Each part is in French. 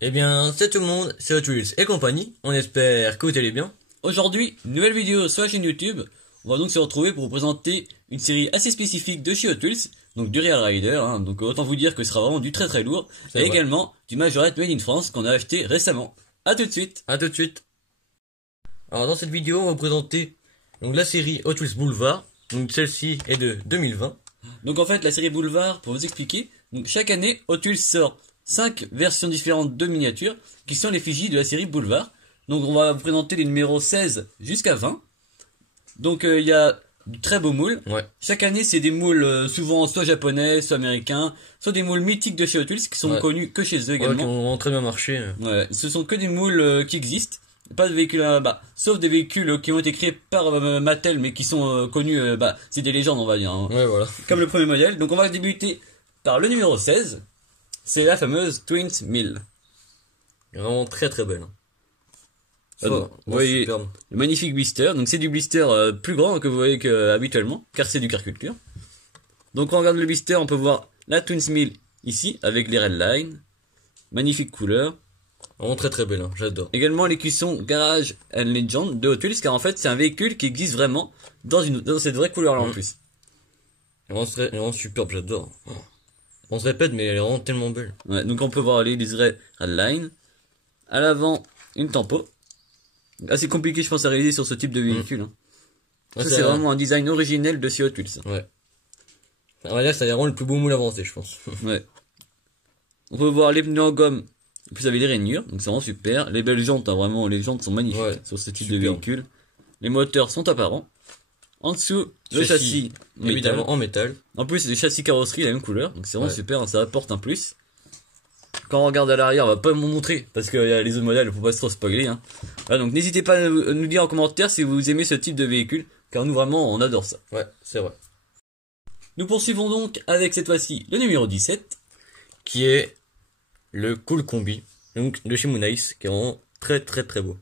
Eh bien, c'est tout le monde, c'est Hot Wheels et compagnie. On espère que vous allez bien. Aujourd'hui, nouvelle vidéo sur la chaîne YouTube. On va donc se retrouver pour vous présenter une série assez spécifique de chez Hot Wheels, donc du Real Rider, donc autant vous dire que ce sera vraiment du très très lourd, et vrai. également du Majorette Made in France qu'on a acheté récemment. A tout de suite. À tout de suite. Alors dans cette vidéo, on va vous présenter donc la série Hot Wheels Boulevard. Donc celle-ci est de 2020. Donc en fait, la série Boulevard, pour vous expliquer, donc chaque année, Hot Wheels sort 5 versions différentes de miniatures qui sont l'effigie de la série Boulevard. Donc on va vous présenter les numéros 16 jusqu'à 20. Donc il y a de très beaux moules. Ouais. Chaque année, c'est des moules souvent soit japonais, soit américains, soit des moules mythiques de chez Hot Wheels qui sont connus que chez eux Ouais, également. qui ont très bien marché. Ouais, ce sont que des moules qui existent. Pas de véhicules, sauf des véhicules qui ont été créés par Mattel, mais qui sont connus, c'est des légendes, on va dire. Hein. Ouais, voilà. Comme le premier modèle. Donc on va débuter par le numéro 16. C'est la fameuse Twins 1000. Vraiment très très belle. Vous voyez superbe. le magnifique blister. Donc c'est du blister plus grand que vous voyez habituellement, car c'est du car culture. Donc on regarde le blister, on peut voir la Twins 1000 ici, avec les red lines. Magnifique couleur. Vraiment très très belle, hein. J'adore. Également l'écusson Garage and Legend de Hot Wheels, car en fait c'est un véhicule qui existe vraiment dans cette vraie couleur là en plus. Vraiment superbe, j'adore. On se répète, mais elle est vraiment tellement belle. Ouais, donc on peut voir les vrais red lines. À l'avant, une tempo. Assez compliqué je pense à réaliser sur ce type de véhicule. Hein. Ouais, Ça, c'est vraiment un design originel de chez Hot Wheels. Ouais. On va dire que ça vraiment le plus beau moule avancé, je pense. Ouais. On peut voir les pneus en gomme. En plus avec des rainures, donc c'est vraiment super. Les belles jantes, hein, vraiment, les jantes sont magnifiques sur ce type de véhicule. Les moteurs sont apparents. En dessous, le châssis évidemment en métal. En plus, c'est des châssis carrosserie la même couleur, donc c'est vraiment super, hein, ça apporte un plus. Quand on regarde à l'arrière, on va pas vous montrer, parce que les autres modèles, faut pas trop spoiler. Hein. Voilà, donc n'hésitez pas à nous dire en commentaire si vous aimez ce type de véhicule, car nous vraiment, on adore ça. Ouais, c'est vrai. Nous poursuivons donc avec cette fois-ci le numéro 17. Qui est le Cool Combi, donc de chez Moonice, qui est vraiment très très très beau.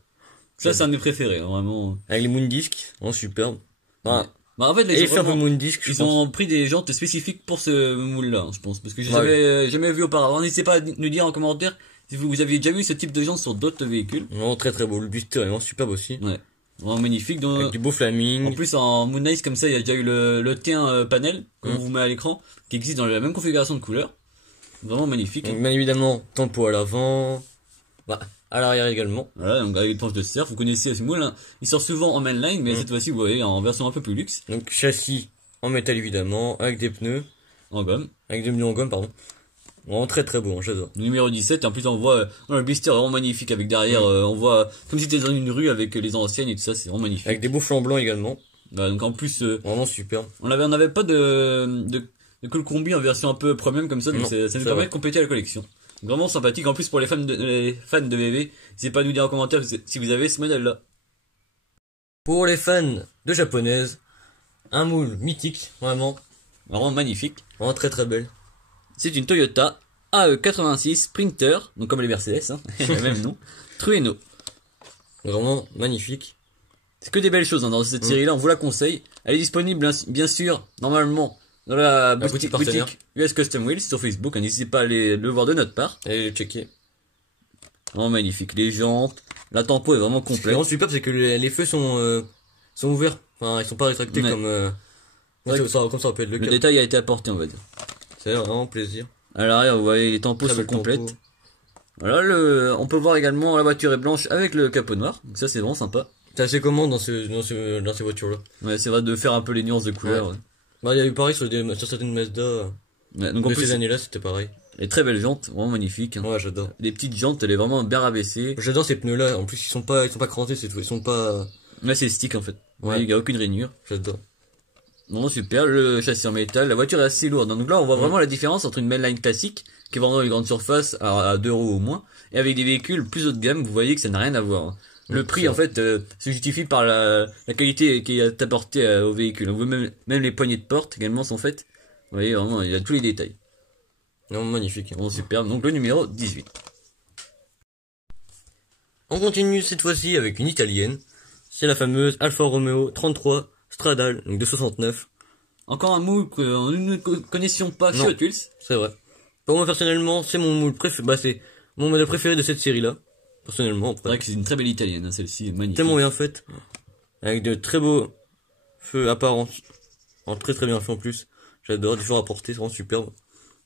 Ça, c'est un de mes préférés, hein, vraiment. Avec les Moondiscs, vraiment superbe. Ouais. En fait, et faire un Moondisc, ils ont pris des jantes spécifiques pour ce moule-là, hein, je pense, parce que j'ai jamais vu auparavant. N'hésitez pas à nous dire en commentaire si vous aviez déjà vu ce type de jantes sur d'autres véhicules. Vraiment très très beau. Le blister est vraiment superbe aussi. Ouais. Vraiment magnifique. Donc, avec du beau flaming. En plus, en Moon Knight, comme ça, il y a déjà eu le T1 panel, qu'on vous met à l'écran, qui existe dans la même configuration de couleurs. Vraiment magnifique. Donc, bien évidemment, tempo à l'avant. À l'arrière également. Voilà, donc avec une planche de surf, vous connaissez ce moule, hein. Il sort souvent en mainline, mais cette fois-ci, vous voyez, en version un peu plus luxe. Donc, châssis en métal évidemment, avec des pneus. En gomme. Avec des pneus en gomme, pardon. Vraiment très très beau, hein, j'adore. Numéro 17, et en plus on voit le blister vraiment magnifique avec derrière, on voit comme si t'étais dans une rue avec les anciennes et tout ça, c'est vraiment magnifique. Avec des beaux flancs blancs également. Donc en plus, vraiment superbe. On avait pas de Cool Combi en version un peu premium comme ça, donc ça nous permet de compléter la collection. Vraiment sympathique, en plus pour les fans de VV, n'hésitez pas à nous dire en commentaire si vous avez ce modèle là. Pour les fans de japonaise, un moule mythique, vraiment Magnifique. Vraiment très très belle. C'est une Toyota AE86 Sprinter, donc comme les Mercedes, hein, le même nom, Trueno. Vraiment magnifique. C'est que des belles choses hein, dans cette série là, on vous la conseille. Elle est disponible bien sûr, normalement, dans la boutique US Custom Wheels sur Facebook, n'hésitez pas à aller le voir de notre part. Et le checker. Vraiment magnifique, les jantes, la tempo est vraiment complète. Ce qui est vraiment superbe, c'est que les feux sont ouverts, enfin ils sont pas rétractés comme ça peut être le cas. Le détail a été apporté, on va dire. C'est vraiment plaisir. À l'arrière, vous voyez les tampos sont complètes. Voilà, on peut voir également la voiture est blanche avec le capot noir, donc ça c'est vraiment sympa. C'est assez commode dans ces voitures là. Ouais, c'est vrai de faire un peu les nuances de couleurs. Ouais. Il y a eu pareil sur certaines Mazda. Donc en plus, ces années-là, c'était pareil. Les très belles jantes, vraiment magnifiques. Hein. Ouais, j'adore. Les petites jantes, elle est vraiment bien rabaissée. J'adore ces pneus-là. En plus, ils sont pas crantés, ils sont pas. Là, c'est stick en fait. Ouais. Il y a aucune rainure. J'adore. Vraiment super. Le châssis en métal, la voiture est assez lourde. Donc là, on voit vraiment la différence entre une mainline classique qui est vraiment une grande surface à 2 euros au moins, et avec des véhicules plus haut de gamme. Vous voyez que ça n'a rien à voir. Hein. Le prix, en fait, se justifie par la qualité qui est apportée au véhicule. On voit même les poignées de porte également sont faites. Vous voyez, vraiment, il y a tous les détails. Non, magnifique. Vraiment superbe. Donc le numéro 18. On continue cette fois-ci avec une italienne. C'est la fameuse Alfa Romeo 33 Stradale, donc de 69. Encore un moule que nous ne connaissions pas chez Hot Wheels. C'est vrai. Pour moi personnellement, c'est mon moule préféré. C'est mon modèle préféré de cette série-là, personnellement. C'est vrai que c'est une très belle italienne, hein, celle-ci, magnifique. Tellement bien faite, avec de très beaux feux apparents, en très très bien fait en plus. J'adore, des jours à porter, c'est vraiment superbe.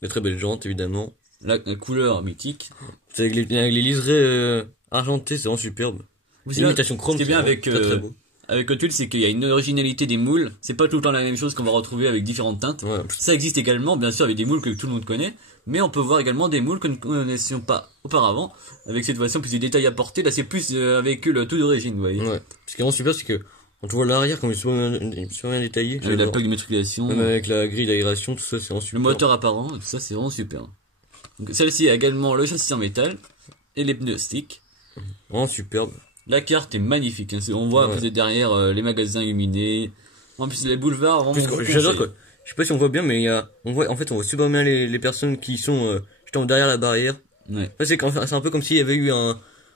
Des très belles jantes, évidemment. La couleur mythique. C'est avec les liserés argentés, c'est vraiment superbe. L'imitation chrome, ce qui est bien avec très beau. Avec Hot Wheels, c'est qu'il y a une originalité des moules. C'est pas tout le temps la même chose qu'on va retrouver avec différentes teintes. Ouais. Ça existe également, bien sûr, avec des moules que tout le monde connaît. Mais on peut voir également des moules que nous ne connaissions pas auparavant. Avec cette version plus de détails apportés. Là, c'est plus un véhicule tout d'origine, vous voyez. Ouais. Ce qui est vraiment super, c'est que quand tu vois l'arrière, comme il est super bien détaillé. Avec la plaque d'immatriculation. Même avec la grille d'aération, tout ça, c'est vraiment super. Le moteur apparent, tout ça, c'est vraiment super. Donc, celle-ci a également le châssis en métal. Et les pneus stick. Vraiment superbe. La carte est magnifique, hein. On voit plus de derrière les magasins illuminés. En plus les boulevards, vraiment. J'adore quoi. Je sais pas si on voit bien, mais on voit super bien les personnes qui sont justement derrière la barrière. Ouais. C'est un peu comme s'il y avait eu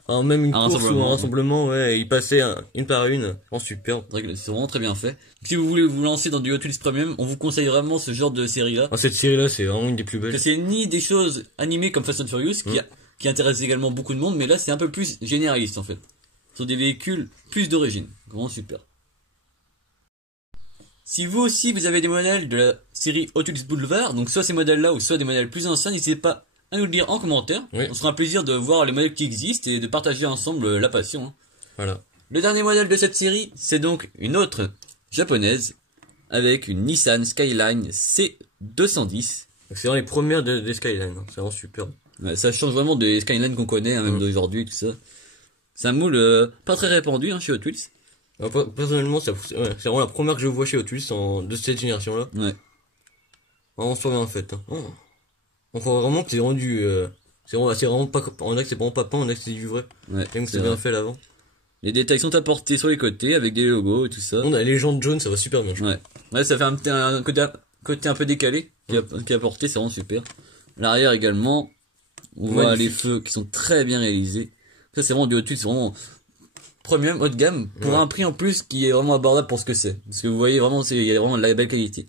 même une course ou un rassemblement, ouais, ils passaient une par une. Vraiment superbe. C'est vraiment très bien fait. Si vous voulez vous lancer dans du Hot Wheels Premium, on vous conseille vraiment ce genre de série-là. Cette série-là, c'est vraiment une des plus belles. C'est ni des choses animées comme Fast and Furious, qui intéressent également beaucoup de monde, mais là c'est un peu plus généraliste en fait. Sur des véhicules plus d'origine. Vraiment super. Si vous aussi vous avez des modèles de la série Hot Wheels Boulevard, donc soit ces modèles-là ou soit des modèles plus anciens, n'hésitez pas à nous le dire en commentaire. Oui. On sera un plaisir de voir les modèles qui existent et de partager ensemble la passion. Hein. Voilà. Le dernier modèle de cette série, c'est donc une autre japonaise avec une Nissan Skyline C210. C'est vraiment les premières des Skyline, hein. C'est vraiment super. Ouais, ça change vraiment des Skyline qu'on connaît, hein, même d'aujourd'hui, tout ça. C'est un moule pas très répandu hein, chez Hot Wheels. Personnellement, c'est vraiment la première que je vois chez Hot Wheels de cette génération-là. Ouais. Vraiment super bien fait. Hein. On voit vraiment que c'est rendu... c'est vraiment pas... On dirait que c'est vraiment pas peint, on dirait que c'est du vrai. Ouais, c'est bien fait l'avant. Les détails sont apportés sur les côtés avec des logos et tout ça. On a les jantes jaunes, ça va super bien. Ouais, ça fait un côté un peu décalé qui est apporté, c'est vraiment super. L'arrière également, on voit les feux qui sont très bien réalisés. Ça c'est vraiment du Hot Wheels, c'est vraiment premium, haut de gamme, pour un prix en plus qui est vraiment abordable pour ce que c'est. Parce que vous voyez vraiment, il y a vraiment de la belle qualité.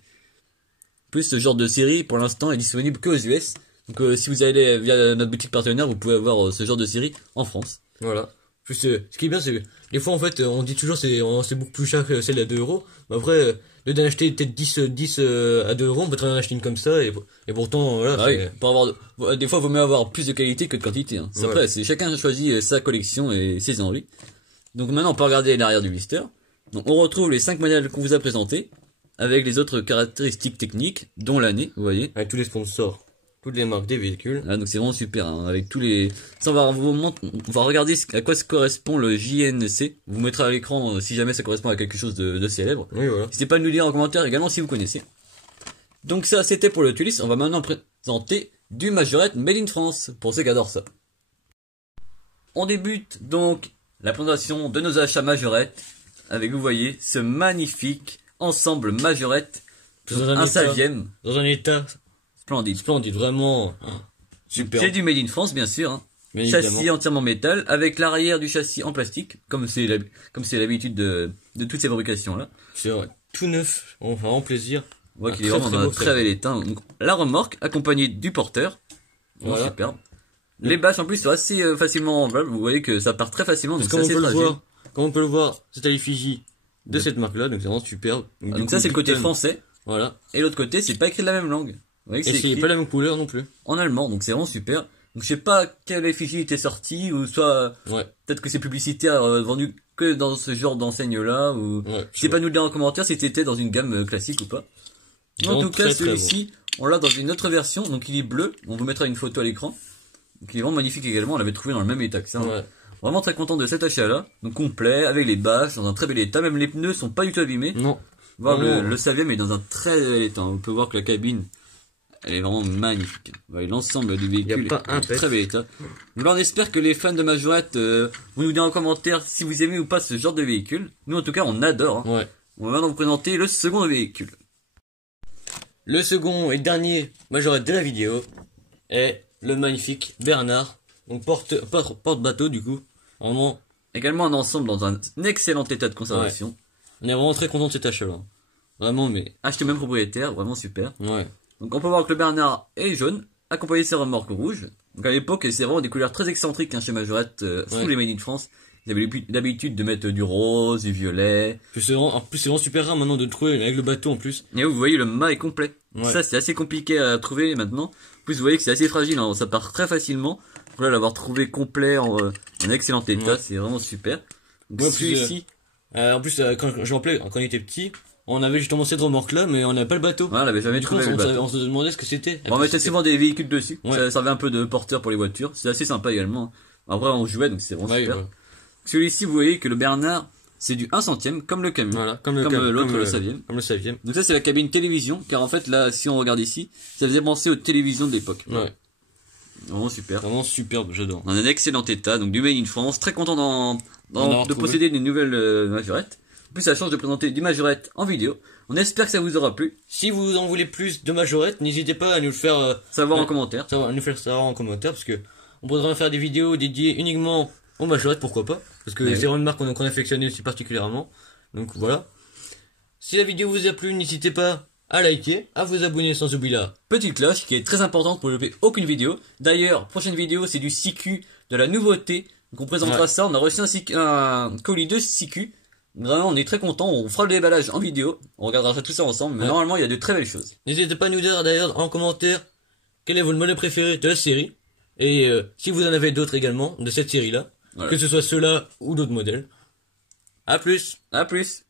Plus ce genre de série, pour l'instant, est disponible que aux US. Donc si vous allez via notre boutique partenaire, vous pouvez avoir ce genre de série en France. Voilà. Plus, ce qui est bien, c'est que des fois en fait, on dit toujours c'est beaucoup plus cher que celle à 2 euros. Mais après, lieu d'en acheter peut-être 10 à 2 euros, on peut très bien acheter une comme ça et pourtant voilà. Ah oui, pour avoir des fois vaut mieux avoir plus de qualité que de quantité. Hein. Après, c'est chacun choisit sa collection et ses envies. Donc maintenant, on peut regarder l'arrière du blister. Donc on retrouve les 5 modèles qu'on vous a présentés avec les autres caractéristiques techniques, dont l'année, vous voyez. Avec tous les sponsors. Toutes les marques des véhicules. Ah, donc c'est vraiment super, hein, avec tous les... Ça, on va regarder à quoi correspond le JNC. Vous mettrez à l'écran si jamais ça correspond à quelque chose de célèbre. Oui, voilà. N'hésitez pas à nous le dire en commentaire également si vous connaissez. Donc ça, c'était pour le Tulis. On va maintenant présenter du Majorette Made in France, pour ceux qui adorent ça. On débute donc la présentation de nos achats Majorette, avec, vous voyez, ce magnifique ensemble Majorette, un 5e. Dans un état... Splendide, vraiment. Super. C'est du Made in France, bien sûr. Hein. Châssis entièrement métal, avec l'arrière du châssis en plastique, comme c'est l'habitude de toutes ces fabrications-là. C'est vrai. Tout neuf. On fait vraiment plaisir. On voit qu'il est vraiment dans un très bel état. Donc, la remorque, accompagnée du porteur. Voilà. Superbe. Les bâches, en plus, sont assez facilement enlevables. Vous voyez que ça part très facilement, donc c'est assez fragile. Comme on peut le voir, c'est à l'effigie de cette marque-là, donc c'est vraiment superbe. Donc ça, c'est le côté français. Voilà. Et l'autre côté, c'est pas écrit de la même langue. Et c'est pas la même couleur non plus. En allemand, donc c'est vraiment super. Donc je sais pas quelle effigie était sortie, ou soit peut-être que c'est publicitaire vendu que dans ce genre d'enseigne-là, ou je sais pas nous le dire en commentaire si c'était dans une gamme classique ou pas. En tout cas, celui-ci, on l'a dans une autre version, donc il est bleu. On vous mettra une photo à l'écran. Donc il est vraiment magnifique également. On l'avait trouvé dans le même état que ça. Hein. Vraiment très content de cet achat-là. Donc complet, avec les bâches, dans un très bel état. Même les pneus sont pas du tout abîmés. Non. Voir le Savium est dans un très bel état. On peut voir que la cabine, elle est vraiment magnifique. L'ensemble du véhicule est en très bel état. Donc là, on espère que les fans de Majorette vont nous dire en commentaire si vous aimez ou pas ce genre de véhicule. Nous, en tout cas, on adore. Hein. On va maintenant vous présenter le second véhicule. Le second et dernier Majorette de la vidéo est le magnifique Bernard. Donc porte-bateau du coup. Vraiment. Également un ensemble dans un excellent état de conservation. On est vraiment très content de cet achat-là. Vraiment, mais... Acheté même propriétaire, vraiment super. Ouais. Donc on peut voir que le Bernard est jaune, accompagné de ses remorques rouges. Donc à l'époque, c'est vraiment des couleurs très excentriques, hein, chez Majorette, sous les Made in France. Ils avaient l'habitude de mettre du rose, du violet. En plus, c'est vraiment super rare maintenant de le trouver avec le bateau en plus. Et vous voyez, le mât est complet. Ouais. Ça, c'est assez compliqué à trouver maintenant. En plus, vous voyez que c'est assez fragile, hein, ça part très facilement. Donc là, l'avoir trouvé complet en excellent état, c'est vraiment super. Donc Ouais, celui-ci, en plus, quand je me rappelais, quand on était petit, on avait justement cette remorque-là, mais on n'avait pas le bateau. voilà, on n'avait jamais Du coup, trouvé le bateau. on se demandait ce que c'était. On mettait souvent des véhicules dessus. Ouais. Ça servait un peu de porteur pour les voitures. C'est assez sympa également. Après, on jouait, donc c'est vraiment super. Ouais. Celui-ci, vous voyez que le Bernard, c'est du 1 centième, comme le camion. Voilà, comme l'autre, le Savième. Comme le Savième. Donc ça, c'est la cabine télévision, car en fait, là, si on regarde ici, ça faisait penser aux télévisions de l'époque. Ouais. Vraiment super. Vraiment superbe, j'adore. Dans un excellent état, donc du Made in France. Très content de posséder des nouvelles Majorettes. En plus, ça change de présenter du Majorette en vidéo. On espère que ça vous aura plu. Si vous en voulez plus de Majorette, n'hésitez pas à nous le faire Savoir en commentaire. à nous faire savoir en commentaire, parce que on pourrait faire des vidéos dédiées uniquement aux Majorettes, pourquoi pas, parce que c'est vraiment une marque qu'on affectionne aussi particulièrement. Donc voilà. Si la vidéo vous a plu, n'hésitez pas à liker, à vous abonner sans oublier la Petite cloche qui est très importante pour ne louper aucune vidéo. D'ailleurs, prochaine vidéo, c'est du CQ, de la nouveauté. Donc on présentera ça. On a reçu un colis de CQ. Vraiment, on est très content. On fera le déballage en vidéo. On regardera tout ça ensemble. Mais normalement, il y a de très belles choses. N'hésitez pas à nous dire d'ailleurs en commentaire quel est votre modèle préféré de la série. Et si vous en avez d'autres également de cette série-là. Voilà. Que ce soit ceux-là ou d'autres modèles. À plus. À plus.